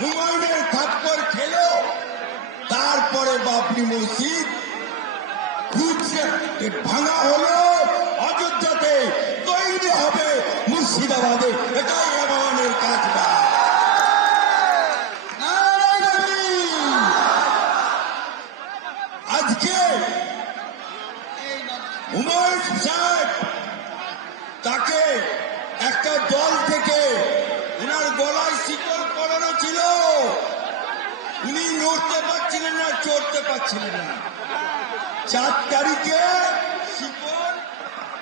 হুমায়ুনের থাপ্পর খেল, তারপরে বাবরি মসজিদ ভাঙা হলো, অযোধ্যাতে তৈরি হবে মুর্শিদাবাদে। এটাই রহমানের কাজ। আজকে হুমায়ুন সাহেব তাকে একটা দল থেকে ওনার গলায় শিকল পরানো ছিল, উনি নড়তে পারছিলেন না, চড়তে পারছিলেন না। 4 তারিখে শিকল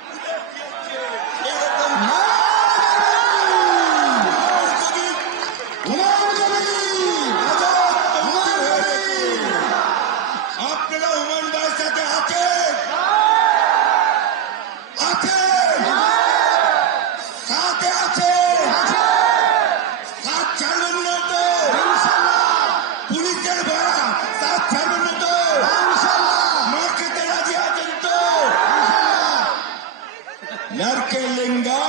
খুলে দিয়েছে। এরকম আপনারা হুমায়ুন ভাইয়ের সাথে আছেন, সাথে আছেন, সাথ ছাড়বেন না তো? পুলিশের ভাড়া সাথ ছাড়বেন না তো? মার খেতে রাজি আছেন তো? লড়কে লেঙ্গা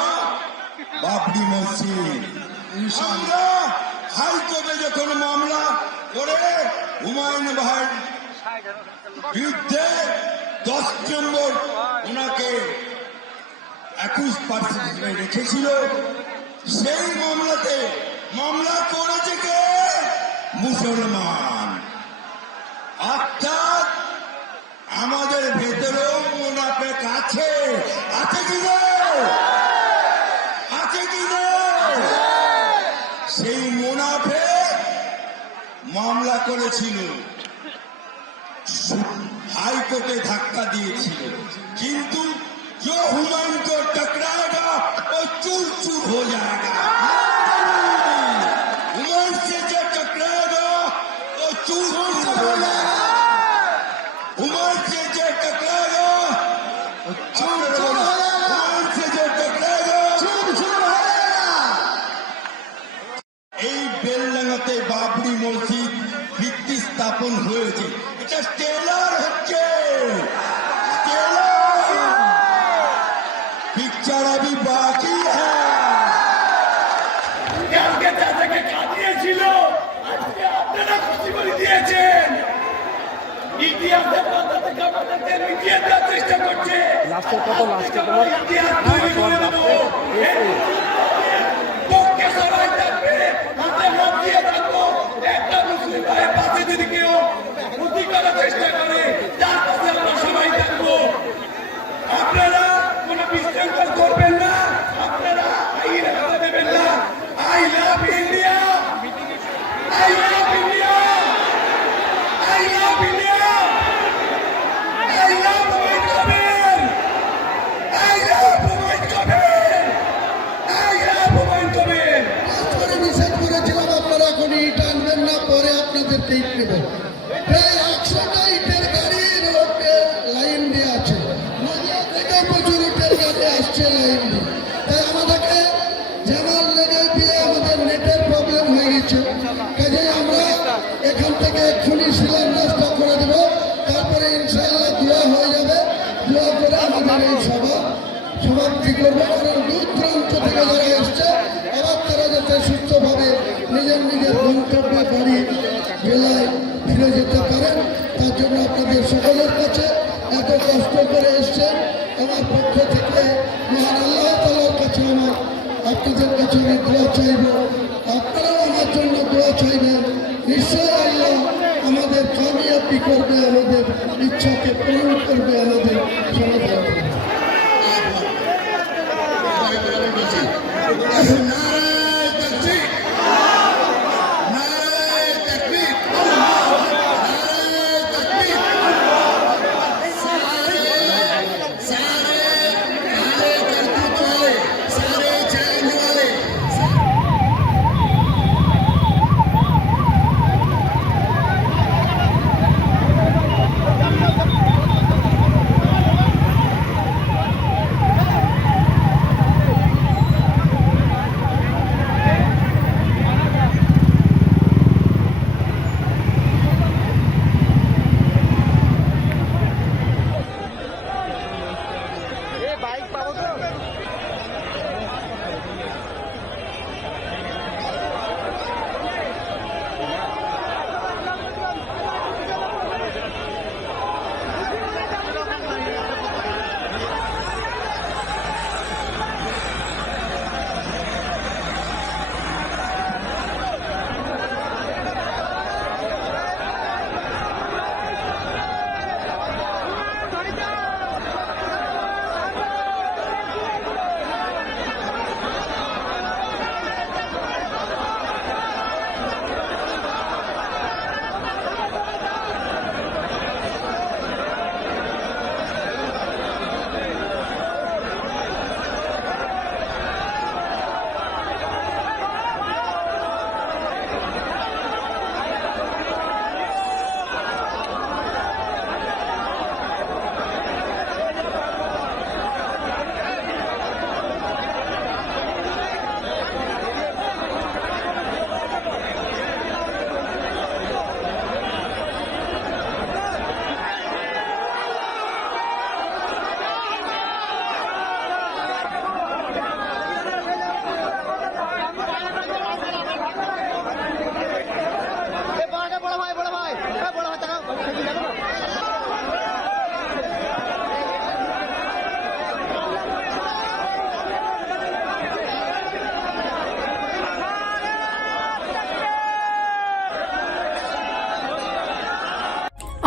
বাবরি মসজিদ। আমরা হাইকোর্টে যখন মামলা করে হুমায়ুন ভাইয়ের বিরুদ্ধে 10 নম্বর ওনাকে 21% রেখেছিল, সেই মামলাতে মামলা করেছে কে? মুসলমান। অর্থাৎ আমাদের ভেতরেও মুনাফেক আছে। আছে কি না? আছে কি না? সেই মুনাফেক মামলা করেছিল, हाईकोर्टे धक्का दिए, किंतु जो हुमायूं को टकराएगा वो चूर चूर हो जाएगा। हुमायूं से जो टकराएगा वो चूर चूर हो जाएगा। हुमायूं से जो टकराएगा वो चूर चूर हो जाएगा। हुमायूं से जो टकराएगा चूर चूर हो जाएगा। এই বেলডাঙ্গাতে বাবরি মসজিদ ভিত্তি স্থাপন হয়েছে, এটা টেলার হচ্ছে, पिक्चर अभी बाकी है। চেষ্টা করে তার কাছে আমরা সবাই থাকবো। আপনারা কোনো বিশৃঙ্খল করবেন না, আপনারা আইন হাতে দেবেন না। I love India, I love India, I love India, I love Humayun Kabir, I love Humayun Kabir, I love Humayun Kabir. আজকে নিষেধ করেছিলাম আপনারা কোনো ইট আনবেন না, পরে আপনাদের ইট নেব। প্রায় 100টা ইটের গাড়ি রোডে লাইন দিয়ে আছে, নদিয়া থেকে প্রচুর ইটের গাড়ি আসছে লাইন দিয়ে। তাই আমাদেরকে জামাল লেগে দিয়ে আমাদের নেটের প্রবলেম হয়ে গেছে, কাজে আমরা এখান থেকে এক্ষুনি শিলান্যাসটা করে দেব, তারপরে ইনশাআল্লাহ দোয়া হয়ে যাবে। দোয়া করে আমাদের এই সমাপ্তি করবো। কারণ দূর দূরান্ত থেকে যারা এসছে আবার তারা যাতে সুস্থভাবে নিজের নিজের গন্তব্যে বাড়ি জেলায় ফিরে যেতে পারেন, তার জন্য আপনাদের সকলের কাছে এত কষ্ট করে এসছেন, আমার পক্ষ থেকে মহান আল্লাহ তাআলার কাছে আমার আপনাদের কাছে আমি দোয়া চাইব, আপনারাও আমার জন্য দোয়া চাইবেন। নিশ্চয় আল্লাহ আমাদের কামিয়াবি করবে, আমাদের ইচ্ছাকে পূরণ করবে, আমাদের সমাধান করবে।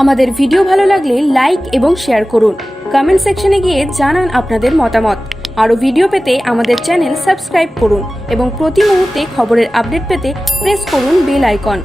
আমাদের ভিডিও ভালো লাগলে লাইক এবং শেয়ার করুন। কমেন্ট সেকশনে গিয়ে জানান আপনাদের মতামত। আরও ভিডিও পেতে আমাদের চ্যানেল সাবস্ক্রাইব করুন এবং প্রতি মুহূর্তে খবরের আপডেট পেতে প্রেস করুন বেল আইকন।